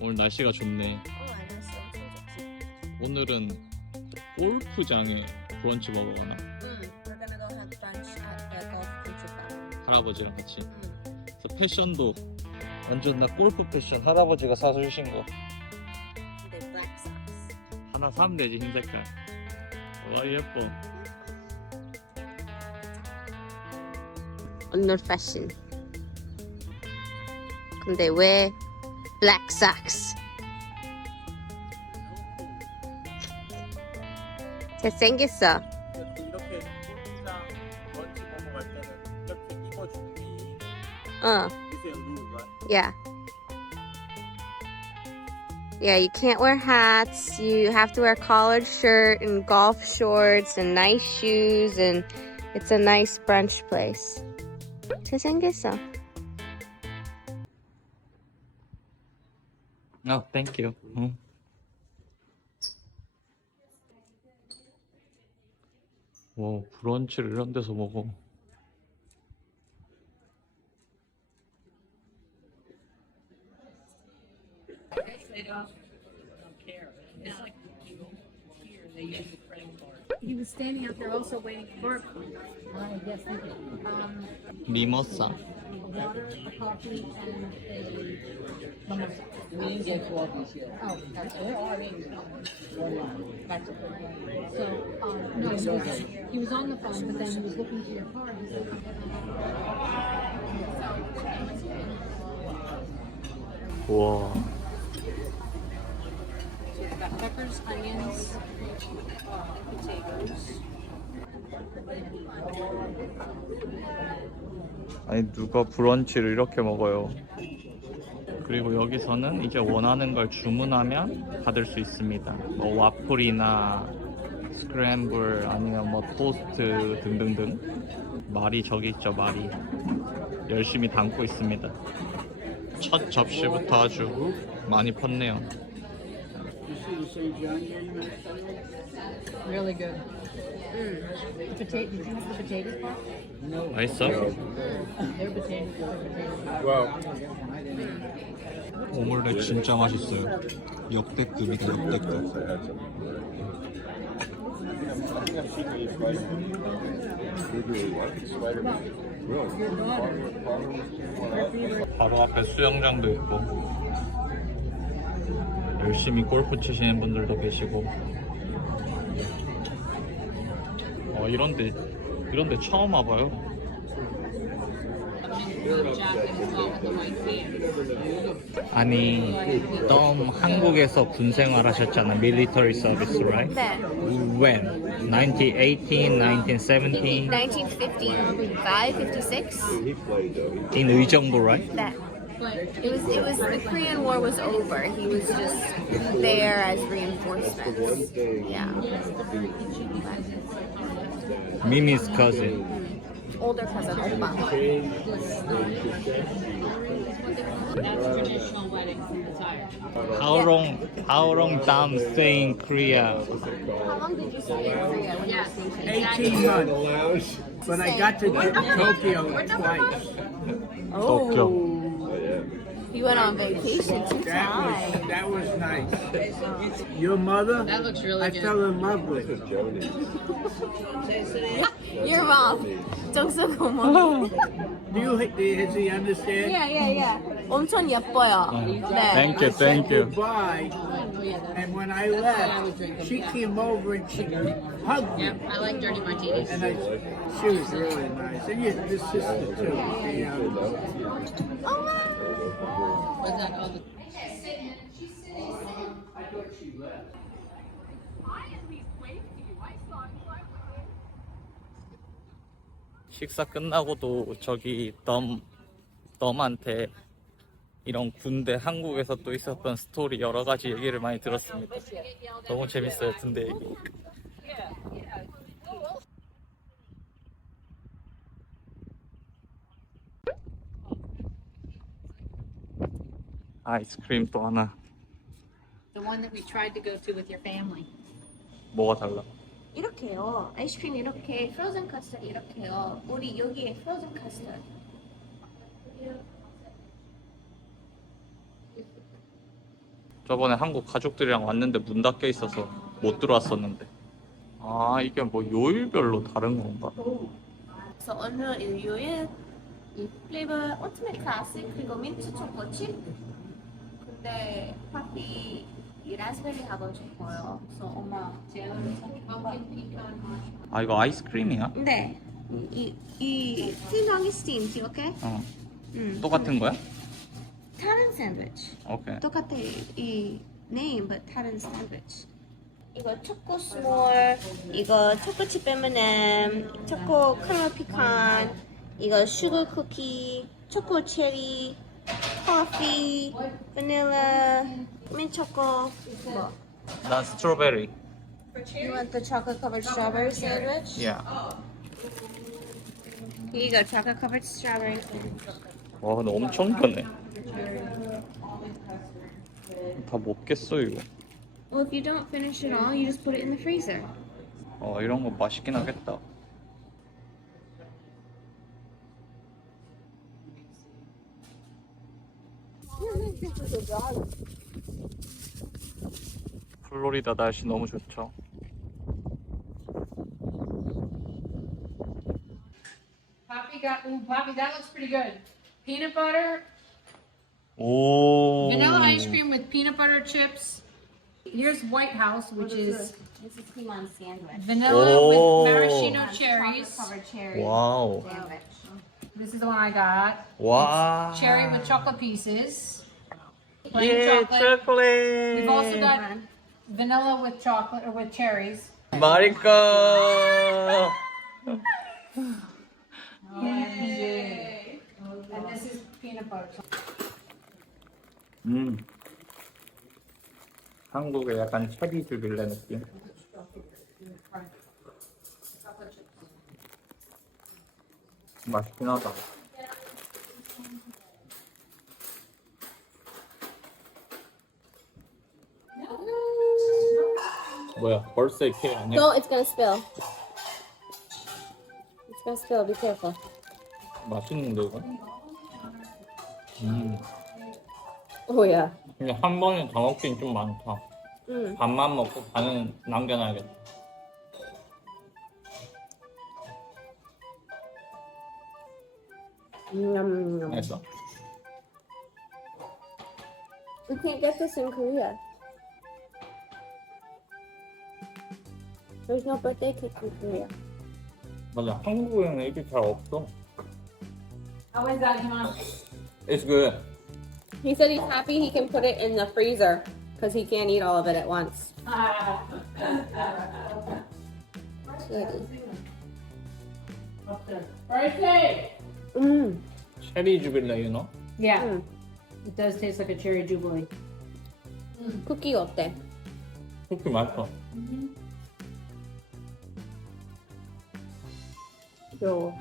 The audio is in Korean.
오늘 날씨가 좋네. 어 알았어 좋지 오늘은 골프장에 브런치 먹으러 가나? 응 할아버지랑 같이. 응 그래서 패션도 완전 나 골프 패션 할아버지가 사주신 거 근데 black socks 하나 사면 되지 흰 색깔. 와 예뻐. 오늘 패션 근데 왜 black socks 잘생겼어 이렇게 골프장 먼지 넘어갈 때는 이렇게 입어주는 게 어 이제 룰, right? Yeah. Yeah, you can't wear hats. You have to wear a collared shirt and golf shorts and nice shoes and it's a nice brunch place. 잘생겼어. 아, 땡큐. 응. 와, 브런치를 이런 데서 먹어. he was standing out there also waiting for work. Uh, yes, thank you. Um, Mimosa. Water, a coffee, and a mimosa. We didn't get coffee yet. Oh, that's it. Oh, I mean. So, um, no, he was, he was on the phone, but then he was looking to your car. He said, Wow. Peppers, onions, potatoes. 아니 누가 브런치를 이렇게 먹어요. 그리고 여기서는 이제 원하는 걸 주문하면 받을 수 있습니다. 뭐 와플이나 스크램블 아니면 뭐 토스트 등등등. 말이 저기 있죠, 말이. 열심히 담고 있습니다. 첫 접시부터 아주 많이 폈네요. Really good. The potato, did you have the potatoes part? 맛있어? They're potatoes, they're potatoes. Well, 오믈렛 진짜 맛있어요. 역대급이다, 역대급. 바로 앞에 수영장도 있고 열심히 골프 치시는 분들도 계시고 어 이런데 이런데 처음 와봐요 아니 덤 한국에서 군 생활하셨잖아 military service right? 네. When? 1918, 1917 1955, 56. in 의정부 right? That. It was. It was. The Korean War was over. He was just there as reinforcements. Yeah. Mimi's cousin mm-hmm. Older cousin, 오빠. That's traditional wedding attire. How long how long Dam stay in Korea? How long did you stay in Korea when you were stationed? 18 months. But I got to Tokyo twice. 도쿄 You went on vacation two That was times. that was nice. Your mother? That looks really I good. fell in love with. Your mom. 정수 고모. Do you does he understand? Yeah, yeah, yeah. 엄청 예뻐요. 네. Thank you, I thank said you. goodbye, and when I left, she came over and she hugged me. Yep, I like dirty martinis. And I, she was really nice. And your, your sister too. The, um, Oh, wow. 식사 끝나고도 저기 덤 덤한테 이런 군대 한국에서 또 있었던 스토리 여러 가지 얘기를 많이 들었습니다. 너무 재밌어요 군대 얘기. 아이스크림 또 하나 The one that we tried to go to with your family. 뭐가 달라? 이렇게요. 아이스크림 이렇게 프로즌 카스터드 이렇게요. 우리 여기에 프로즌 카스터드. 저번에 한국 가족들이랑 왔는데 문 닫혀 있어서 못 들어왔었는데. 아 이게 뭐 요일별로 다른 건가? 그래서 오늘 일요일 이 플레이버 ultimate classic 그리고 민트 초코 칩 근데 파티 이 라즈베리 하고 싶어요 그래서 엄마 제가 아 이거 아이스크림이야? 네 이이 팀장이 스팀 오케이? 어. 음. 똑같은 거야? 다른 샌드위치 오케이. 똑같아 이 name but 다른 샌드위치 이거 초코 스몰 이거 초코 칩 M&M 초코 카라멜 피칸 이거 슈거 쿠키 초코 체리 커피 바닐라 mint 초코 뭐난 스트로베리. You want the chocolate covered strawberry sandwich? 야. Here you go, chocolate covered strawberry sandwich. 와 근데 엄청 크네. 다 먹겠어 이거. Well, if you don't finish it all, you just put it in the freezer. 어 이런 거 맛있긴 하겠다. 플로리다 날씨 너무 좋죠. Poppy got, ooh, Poppy, that looks pretty good. Peanut butter, 오. vanilla ice cream with peanut butter chips. Here's White House, which is This is Piman sandwich. vanilla Oh. with maraschino cherries. covered cherry 와우. sandwich. This is the one I got. 와. Cherry with chocolate pieces. Plain 예, chocolate. 초콜릿. We've also got vanilla with chocolate or with cherries. 마리카. And this is peanut butter. 음. 한국의 약간 체리 주빌레 느낌. 맛있긴 하다. 뭐야? 벌써 이렇게 아니야? No, it's gonna spill. It's gonna spill. Be careful. 맛있는데 이거? 음. Oh yeah. 근데 한 번에 다 먹긴 좀 많다. Mm. 반만 먹고 반은 남겨놔야겠다. Yum, yum. 맛있어? We can't get this in Korea. There's no birthday cake in Korea. 맞아. 한국에는 이게 잘 없어. How is that, John? It's good. He said he's happy he can put it in the freezer because he can't eat all of it at once. Kitty. Birthday! Mm. 체리 주빌레, you know? Yeah, Mm. it does taste like a cherry jubilee. 쿠키 어때? 그렇게 맛있어. 就